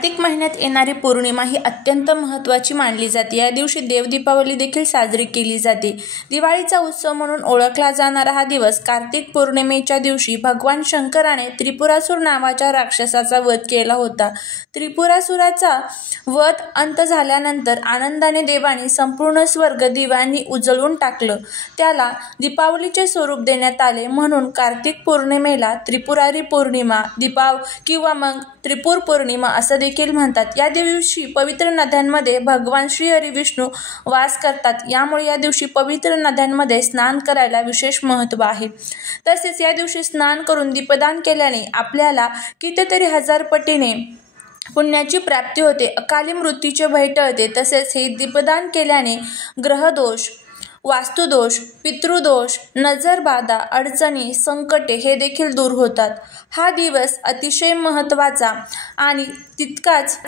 कार्तिक महिन्यात येणारी पौर्णिमा ही अत्यंत महत्त्वाची मानली जाते। या दिवशी देवदीपावली देखील साजरी केली जाते। दिवाळीचा उत्सव म्हणून ओळखला जाणारा हा दिवस कार्तिक पौर्णिमेच्या दिवशी भगवान शंकराने त्रिपुरासूर नावाच्या राक्षसाचा वध केला होता। त्रिपुरासुराचा वध अंत झाल्यानंतर आनंदाने देवांनी संपूर्ण स्वर्ग दिव्यांनी उजळून टाकलं। त्याला दीपावलीचे स्वरूप देण्यात आले, म्हणून कार्तिक पौर्णिमेला त्रिपुरारी पौर्णिमा, किंवा मग त्रिपुर पौर्णिमा असं देखील म्हणतात। या दिवशी पवित्र नद्यांमध्ये भगवान श्रीहरी विष्णू वास करतात, यामुळे या दिवशी पवित्र नद्यांमध्ये स्नान करायला विशेष महत्त्व आहे। तसेच या दिवशी स्नान करून दीपदान केल्याने आपल्याला कितीतरी हजार पटीने पुण्याची प्राप्ती होते, अकाली मृत्यूचे भय टळते। तसेच हे दीपदान केल्याने ग्रहदोष, वास्तुदोष, पितृदोष, नजरबाधा, अडचणी, संकटे हे देखील दूर होतात। हा दिवस अतिशय महत्त्वाचा आणि तितकाच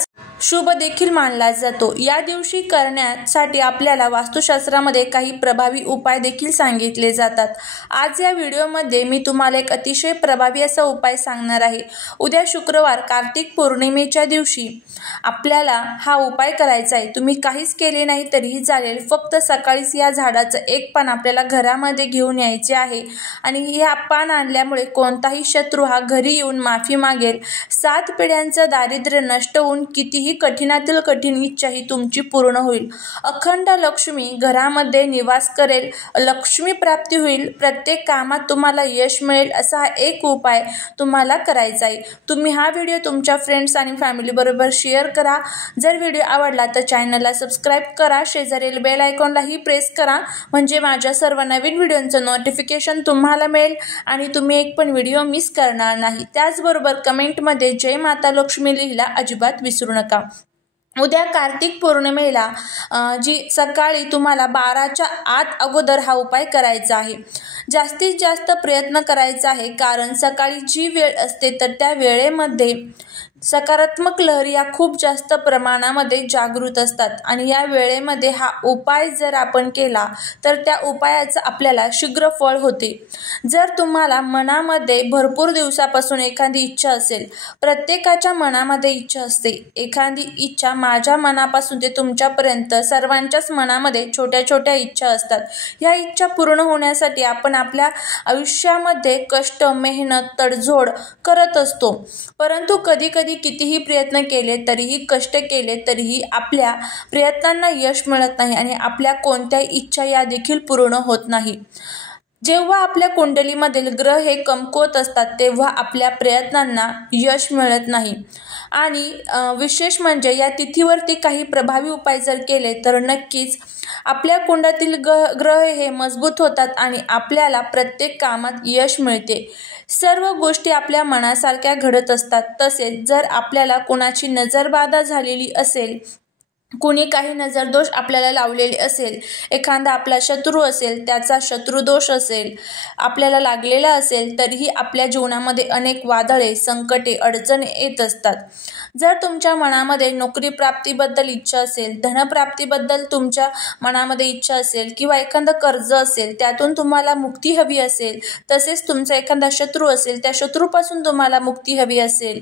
शुभ देखील मानला जातो। या दिवशी करण्यासाठी आपल्याला वास्तुशास्त्रामध्ये काही प्रभावी उपाय देखील सांगितले जातात। आज या व्हिडिओमध्ये मी तुम्हाला एक अतिशय प्रभावी असा उपाय सांगणार आहे। उद्या शुक्रवार कार्तिक पौर्णिमेच्या दिवशी आपल्याला हा उपाय करायचा आहे। तुम्ही काहीच केले नाही तरीही चालेल, फक्त सकाळीच या झाडाचं एक पान आपल्याला घरामध्ये घेऊन यायचे आहे आणि हे पान आणल्यामुळे कोणताही शत्रू हा घरी येऊन माफी मागेल। 7 पिढ्यांचं दारिद्र्य नष्ट होऊन कितीही कठीणातील कठीण इच्छा ही तुमची पूर्ण होईल। अखंड लक्ष्मी घरामध्ये निवास करेल, लक्ष्मी प्राप्ती होईल, प्रत्येक कामात तुम्हाला यश मिळेल। असा हा एक उपाय तुम्हाला करायचा आहे। तुम्ही हा व्हिडिओ तुमच्या फ्रेंड्स आणि फॅमिली बरोबर शेअर करा। जर व्हिडिओ आवडला तर चॅनलला सबस्क्राईब करा, शेजारील बेल आयकॉनलाही प्रेस करा, म्हणजे माझ्या सर्व नवीन व्हिडिओंचं नोटिफिकेशन तुम्हाला मिळेल आणि तुम्ही एक पण व्हिडिओ मिस करणार नाही। त्याचबरोबर कमेंटमध्ये जय माता लक्ष्मी लिहायला अजिबात विसरू नका। उद्या कार्तिक पौर्णिमेला सकाळी तुम्हाला 12च्या आत अगोदर हा उपाय करायचा आहे। जास्तीत जास्त प्रयत्न करायचा आहे, कारण सकाळी जी वेळ असते तर त्या वेळेमध्ये सकारात्मक लहरी या खूप जास्त प्रमाणामध्ये जागृत असतात आणि या वेळेमध्ये हा उपाय जर आपण केला तर त्या उपायाचं आपल्याला शीघ्र फळ होते। जर तुम्हाला मनामध्ये भरपूर दिवसापासून एखादी इच्छा असेल, प्रत्येकाच्या मनामध्ये इच्छा असते, एखादी इच्छा माझ्या मनापासून ते तुमच्यापर्यंत सर्वांच्याच मनामध्ये छोट्या छोट्या इच्छा असतात। ह्या इच्छा पूर्ण होण्यासाठी आपण आपल्या आयुष्यामध्ये कष्ट, मेहनत, तडजोड करत असतो, परंतु कधी कधी कितीही प्रयत्न केले तरीही, कष्ट केले तरीही आपल्या प्रयत्नांना यश मिळत नाही आणि आपल्या कोणत्याही इच्छा या देखील पूर्ण होत नाही। जेव्हा आपल्या कुंडलीमधील ग्रह हे कमकुवत असतात तेव्हा आपल्या प्रयत्नांना यश मिळत नाही आणि विशेष म्हणजे या तिथीवरती काही प्रभावी उपाय जर केले तर नक्कीच आपल्या कुंडलीतील ग्रह हे मजबूत होतात आणि आपल्याला प्रत्येक कामात यश मिळते। सर्व गोष्टी आपल्या मनासारख्या घडत असतात। तसेच जर आपल्याला कोणाची नजरबाधा झालेली असेल, कुणी काही नजरदोष आपल्याला लावलेले असेल, एखादा आपला शत्रू असेल, त्याचा शत्रुदोष असेल, आपल्याला लागलेला असेल, तरीही आपल्या जीवनामध्ये अनेक वादळे, संकटे, अडचणी येत असतात। जर तुमच्या मनामध्ये नोकरी प्राप्तीबद्दल इच्छा असेल, धनप्राप्तीबद्दल तुमच्या मनामध्ये इच्छा असेल किंवा एखादं कर्ज असेल त्यातून तुम्हाला मुक्ती हवी असेल, तसेच तुमचा एखादा शत्रू असेल, त्या शत्रूपासून तुम्हाला मुक्ती हवी असेल,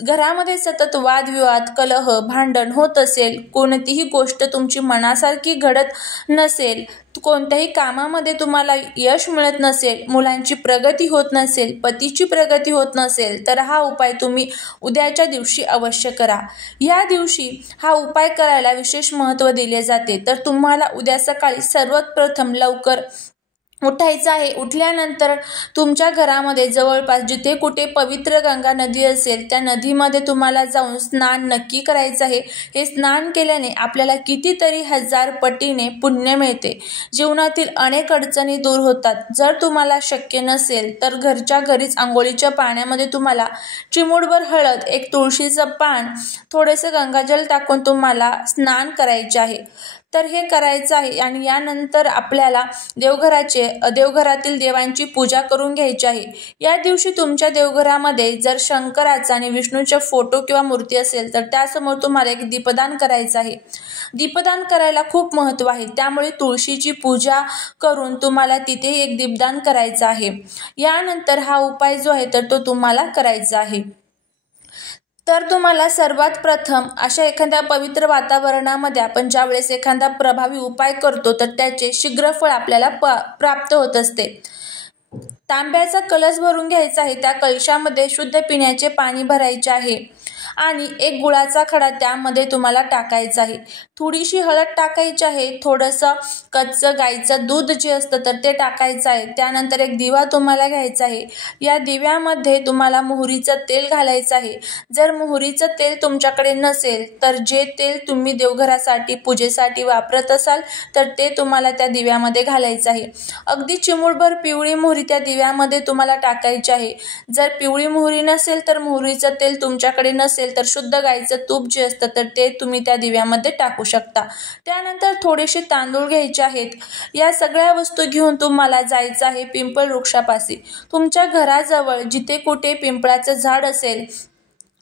घरामध्ये सतत वादविवाद, कलह, भांडण होत असेल, कोणतीही गोष्ट तुमची मनासारखी घडत नसेल, कोणत्याही कामामध्ये तुम्हाला यश मिळत नसेल, मुलांची प्रगती होत नसेल, पतीची प्रगती होत नसेल, तर हा उपाय तुम्ही उद्याच्या दिवशी अवश्य करा। या दिवशी हा उपाय करायला विशेष महत्त्व दिले जाते। तर तुम्हाला उद्या सकाळी सर्वात प्रथम लवकर उठायचं आहे। उठल्यानंतर तुमच्या घरामध्ये जवळपास जिथे कुठे पवित्र गंगा नदी असेल त्या नदीमध्ये तुम्हाला जाऊन स्नान नक्की करायचं आहे। हे स्नान केल्याने आपल्याला कितीतरी हजार पटीने पुण्य मिळते, जीवनातील अनेक अडचणी दूर होतात। जर तुम्हाला शक्य नसेल तर घरच्या घरीच आंघोळीच्या पाण्यामध्ये तुम्हाला चिमूटभर हळद, एक तुळशीचं पान, थोडेसे गंगाजल टाकून तुम्हाला स्नान करायचे आहे। तर हे करायचं आहे आणि यानंतर आपल्याला देवघरातील देवांची पूजा करून घ्यायची आहे। या दिवशी तुमच्या देवघरामध्ये जर शंकराचा आणि विष्णूचा फोटो किंवा मूर्ती असेल तर त्यासमोर तुम्हाला एक दीपदान करायचं आहे। दीपदान करायला खूप महत्त्व आहे, त्यामुळे तुळशीची पूजा करून तुम्हाला तिथे एक दीपदान करायचं आहे। यानंतर हा उपाय जो आहे तर तो तुम्हाला करायचा आहे। तर तुम्हाला सर्वात प्रथम अशा एखाद्या पवित्र वातावरणामध्ये आपण ज्यावेळेस एखादा प्रभावी उपाय करतो तर त्याचे शीघ्र फळ आपल्याला प्राप्त होत असते. तांब्याचा कलश भरून घ्यायचा आहे. त्या कलशामध्ये शुद्ध पिण्याचे पाणी भरायचे आहे आणि एक गुळाचा खडा त्यामध्ये तुम्हाला टाकायचा आहे. थोडीशी हळद टाकायची आहे. थोडंसं कच्चं गाईचं दूध जे असतं तर ते टाकायचं आहे. त्यानंतर एक दिवा तुम्हाला घ्यायचा आहे. या दिव्यामध्ये तुम्हाला मोहरीचं तेल घालायचं आहे. जर मोहरीचं तेल तुमच्याकडे नसेल तर जे तेल तुम्ही देवघरासाठी पूजेसाठी वापरत असाल तर ते तुम्हाला त्या दिव्यामध्ये घालायचं आहे. अगदी चिमूटभर पिवळी मोहरी त्या दिव्यामध्ये तुम्हाला टाकायची आहे. जर पिवळी मोहरी नसेल तर मोहरीचं तेल तुमच्याकडे नसेल तर शुद्ध गाईचं तूप जे असतं तर ते तुम्ही त्या दिव्यामध्ये टाकू शकता. त्यानंतर थोडेसे तांदूळ घ्यायचे आहेत. या सगळ्या वस्तू घेऊन तुम्हाला जायचं आहे पिंपळ वृक्षापाशी. तुमच्या घराजवळ जिथे कुठे पिंपळाचं झाड असेल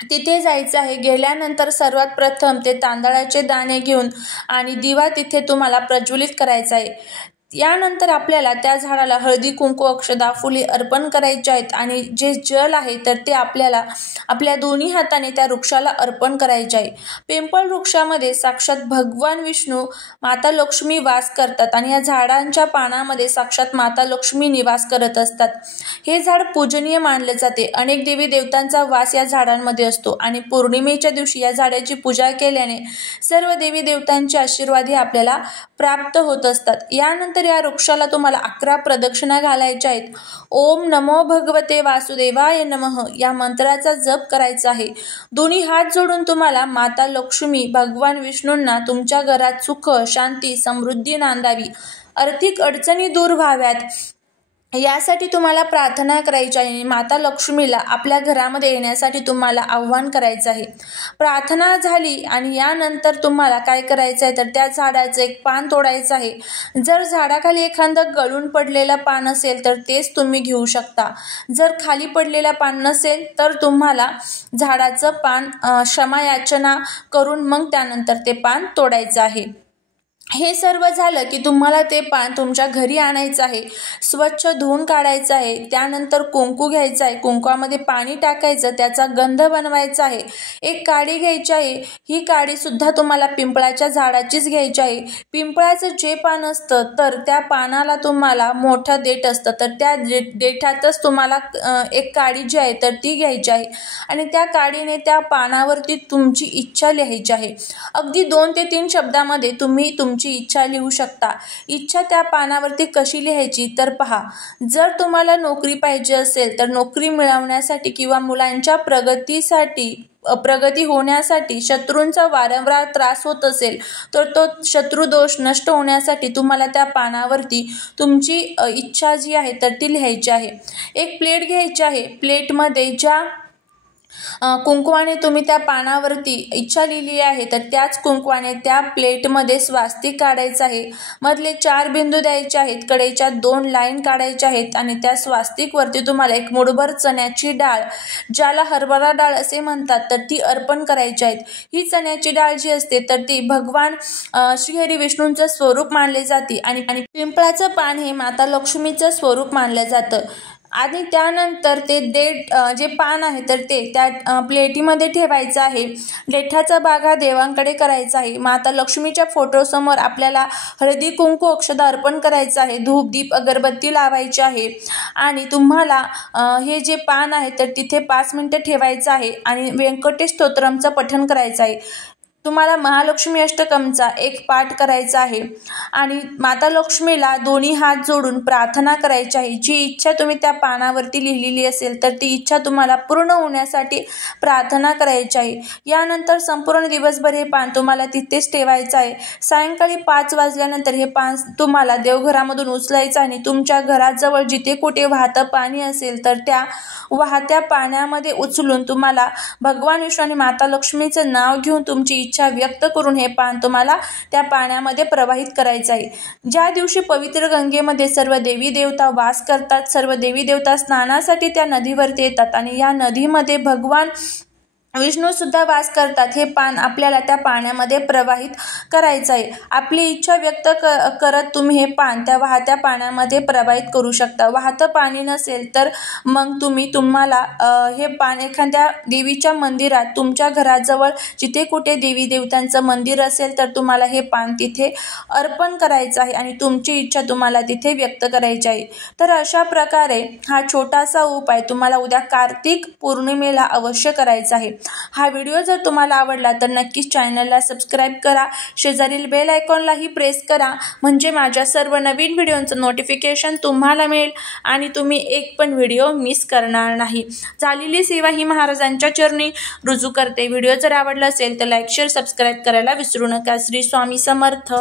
तिथे जायचं आहे. गेल्यानंतर सर्वात प्रथम ते तांदळाचे दाणे घेऊन आणि दिवा तिथे तुम्हाला प्रज्वलित करायचा आहे. यानंतर आपल्याला त्या झाडाला हळदी कुंकू अक्षदा फुले अर्पण करायचे आहेत आणि जे जल आहे तर ते आपल्याला आपल्या दोन्ही हाताने त्या वृक्षाला अर्पण करायचे आहे. पिंपळ वृक्षामध्ये साक्षात भगवान विष्णू माता लक्ष्मी वास करतात आणि या झाडांच्या पानामध्ये साक्षात माता लक्ष्मी निवास करत असतात. हे झाड पूजनीय मानले जाते. अनेक देवी देवतांचा वास या झाडांमध्ये असतो आणि पौर्णिमेच्या दिवशी या झाडाची पूजा केल्याने सर्व देवी देवतांचे आशीर्वाद हे आपल्याला प्राप्त होत असतात. यानंतर या वृक्षाला तुम्हाला 11 प्रदक्षिणा घालायच्या आहेत. ओम नमो भगवते वासुदेवाय नमः या मंत्राचा जप करायचा आहे. दोन्ही हात जोडून तुम्हाला माता लक्ष्मी भगवान विष्णूंना तुमच्या घरात सुख शांती समृद्धी नांदावी, आर्थिक अडचणी दूर व्हाव्यात यासाठी तुम्हाला प्रार्थना करायची आहे. माता लक्ष्मीला आपल्या घरामध्ये येण्यासाठी तुम्हाला आव्हान करायचं आहे. प्रार्थना झाली आणि यानंतर तुम्हाला काय करायचं आहे तर त्या झाडाचं एक पान तोडायचं आहे. जर झाडाखाली एखादं गळून पडलेलं पान असेल तर तेच तुम्ही घेऊ शकता. जर खाली पडलेलं पान नसेल तर तुम्हाला झाडाचं पान क्षमायाचना करून मग त्यानंतर ते पान तोडायचं आहे. हे सर्व झालं की तुम्हाला ते पान तुमच्या घरी आणायचं आहे. स्वच्छ धुवून काढायचं आहे. त्यानंतर कुंकू घ्यायचं आहे. कुंकवामध्ये पाणी टाकायचं, त्याचा गंध बनवायचा आहे. एक काडी घ्यायची आहे. ही काडी सुद्धा तुम्हाला पिंपळाच्या झाडाचीच घ्यायची आहे. पिंपळाचं जे पान असतं तर त्या पानाला तुम्हाला मोठं देठ असतं तर त्या देठातच तुम्हाला एक काडी जी आहे तर ती घ्यायची आहे आणि त्या काडीने त्या पानावरती तुमची इच्छा लिहायची आहे. अगदी 2 ते 3 शब्दामध्ये तुम्ही तुमची इच्छा लिहू शकता. इच्छा त्या पानावरती कशी लिहायची तर पहा. जर तुम्हाला नोकरी पाहिजे असेल तर नोकरी मिळवण्यासाठी किंवा मुलांच्या प्रगती होण्यासाठी शत्रूंचा वारंवार त्रास होत असेल तर तो शत्रुदोष नष्ट होण्यासाठी तुम्हाला त्या पानावरती तुमची इच्छा जी आहे तर ती लिहायची आहे. एक प्लेट घ्यायची आहे. प्लेटमध्ये ज्या कुंकवाने तुम्ही त्या पानावरती इच्छा लिहिली आहे तर त्याच कुंकवाने त्या प्लेटमध्ये स्वास्तिक काढायचं आहे. मधले 4 बिंदू द्यायचे आहेत. कडेच्या 2 लाईन काढायच्या आहेत आणि त्या स्वास्तिकवरती तुम्हाला एक मुठभर चण्याची डाळ ज्याला हरभरा डाळ असे म्हणतात तर ती अर्पण करायची आहेत. ही चण्याची डाळ जी असते तर ती भगवान श्रीहरी विष्णूंचं स्वरूप मानले जाते आणि पिंपळाचं पान हे माता लक्ष्मीचं स्वरूप मानलं जातं. आणि त्यानंतर ते जे पान आहे तर ते त्या प्लेटीमध्ये ठेवायचं आहे. देठाचा भाग हा देवांकडे करायचा आहे. माता लक्ष्मीच्या फोटोसमोर आपल्याला हळदी कुंकू अक्षदा अर्पण करायचं आहे. धूप दीप अगरबत्ती लावायची आहे आणि तुम्हाला हे जे पान आहे तर तिथे 5 मिनिटं ठेवायचं आहे आणि व्यंकटेश स्तोत्रमचं पठण करायचं आहे. तुम्हाला महालक्ष्मी अष्टकमचा एक पाठ करायचा आहे आणि माता लक्ष्मीला दोन्ही हात जोडून प्रार्थना करायची आहे. जी इच्छा तुम्ही त्या पानावरती लिहिलेली असेल तर ती इच्छा तुम्हाला पूर्ण होण्यासाठी प्रार्थना करायची आहे. यानंतर संपूर्ण दिवसभर हे पान तुम्हाला तिथेच ठेवायचं आहे. सायंकाळी 5 वाजल्यानंतर हे पान तुम्हाला देवघरामधून उचलायचं आणि तुमच्या घराजवळ जिथे कुठे वाहतं पाणी असेल तर त्या वाहत्या पाण्यामध्ये उचलून तुम्हाला भगवान विष्णू आणि माता लक्ष्मीचं नाव घेऊन तुमची इच्छा व्यक्त करून हे पान तुम्हाला त्या पाण्यामध्ये प्रवाहित करायचं आहे. ज्या दिवशी पवित्र गंगेमध्ये सर्व देवी देवता वास करतात, सर्व देवी देवता स्नानासाठी त्या नदीवरती येतात आणि या नदीमध्ये भगवान विष्णू सुद्धा वास करतात. हे पान आपल्याला त्या पाण्यामध्ये प्रवाहित करायचं आहे. आपली इच्छा व्यक्त करत तुम्ही हे पान त्या वाहत्या पाण्यामध्ये प्रवाहित करू शकता. वाहतं पाणी नसेल तर मग तुम्हाला हे पान एखाद्या देवीच्या मंदिरात, तुमच्या घराजवळ जिथे कुठे देवी देवतांचं मंदिर असेल तर तुम्हाला हे पान तिथे अर्पण करायचं आहे आणि तुमची इच्छा तुम्हाला तिथे व्यक्त करायची आहे. तर अशा प्रकारे हा छोटासा उपाय तुम्हाला उद्या कार्तिक पौर्णिमेला अवश्य करायचा आहे. हा व्हिडिओ जर तुम्हाला आवडला तर नक्कीच चॅनलला सबस्क्राईब करा, शेजारील बेल आयकॉनलाही प्रेस करा, म्हणजे माझ्या सर्व नवीन व्हिडिओचं नोटिफिकेशन तुम्हाला मिळेल आणि तुम्ही एक पण व्हिडिओ मिस करणार नाही. झालेली सेवा ही महाराजांच्या चरणी रुजू करते. व्हिडिओ जर आवडला असेल तर लाईक, शेअर, सबस्क्राईब करायला विसरू नका. श्री स्वामी समर्थ.